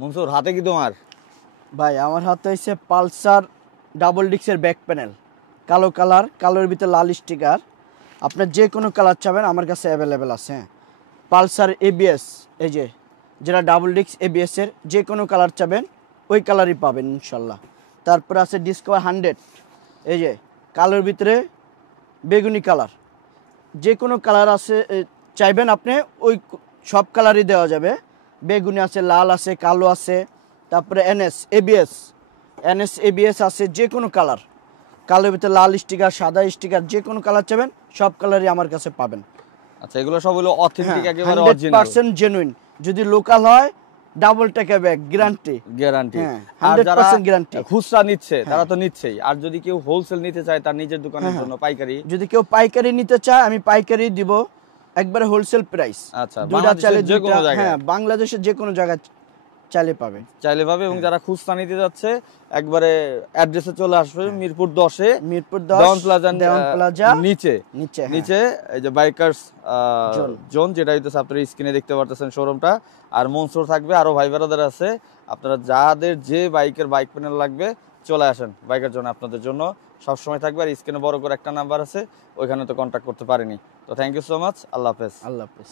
মনসুর হাতে কি তোমার? ভাই আমার হাতে হইছে পালসার ডাবল ডিক্সের ব্যাক প্যানেল, কালো কালার, কালোর ভিতরে লাল স্টিকার। আপনার যে কোনো কালার চাবেন আমার কাছে অ্যাভেলেবেল আছে। পালসার এবিএস, এই যে যেটা ডাবল ডিক্স এবিএস এর যে কোনো কালার চাবেন ওই কালারই পাবেন ইনশাল্লাহ। তারপর আছে ডিসকভার 100, এই যে কালোর ভিতরে বেগুনি কালার, যে কোনো কালার আছে চাইবেন আপনি ওই সব কালারই দেওয়া যাবে। বেগুনি আছে, লাল আছে, কালো আছে। তারপরে এনএস এবিএস আছে, যে কোনো কালার, কালোর ভিতরে লাল স্টিকার, সাদা স্টিকার, যে কোনো কালার চাবেন সব কালারই আমার কাছে পাবেন। আচ্ছা, এগুলো সব হলো অথেন্টিক, একেবারে অরিজিনাল 100% জেনুইন। যদি লোকাল হয় ডাবল টাকা ব্যাগ গ্যারান্টি। আর যারা 100% গ্যারান্টি। খুচরা নিচ্ছে তারা তো নিচ্ছেই, আর যদি কেউ হোলসেল নিতে চায় তার নিজের দোকানের জন্য পাইকারি, যদি কেউ পাইকারি নিতে চায় আমি পাইকারি দিব একবারে হোলসেল প্রাইস। আচ্ছা, দুইটা চাইলে যে কোনো জায়গায়, হ্যাঁ বাংলাদেশের যে কোনো জায়গায় চাইলে পাবে। এবং যারা খুচরা নিতে যাচ্ছে একবারে অ্যাড্রেসে চলে আসবে, মিরপুর 10-এ, মিরপুর দেওয়ান 10 প্লাজা নিচে নিচে এই যে বাইকার্স জোন, যেটা হইতেছে আপনারা স্ক্রিনে দেখতে পারতেছেন শোরুমটা। আর মনসুর থাকবে, আরো ভাই ব্রাদার আছে। আপনারা যাদের যে বাইকের বাইক প্যানেল লাগবে চলে আসেন, বাইকের জন্য আপনাদের জন্য সবসময় থাকবে। আর স্ক্রিনে বড় করে একটা নাম্বার আছে, ওইখানে তো কন্ট্যাক্ট করতে পারেনি। তো থ্যাংক ইউ সো মাচ, আল্লাহ হাফেজ। আল্লাহ হাফেজ।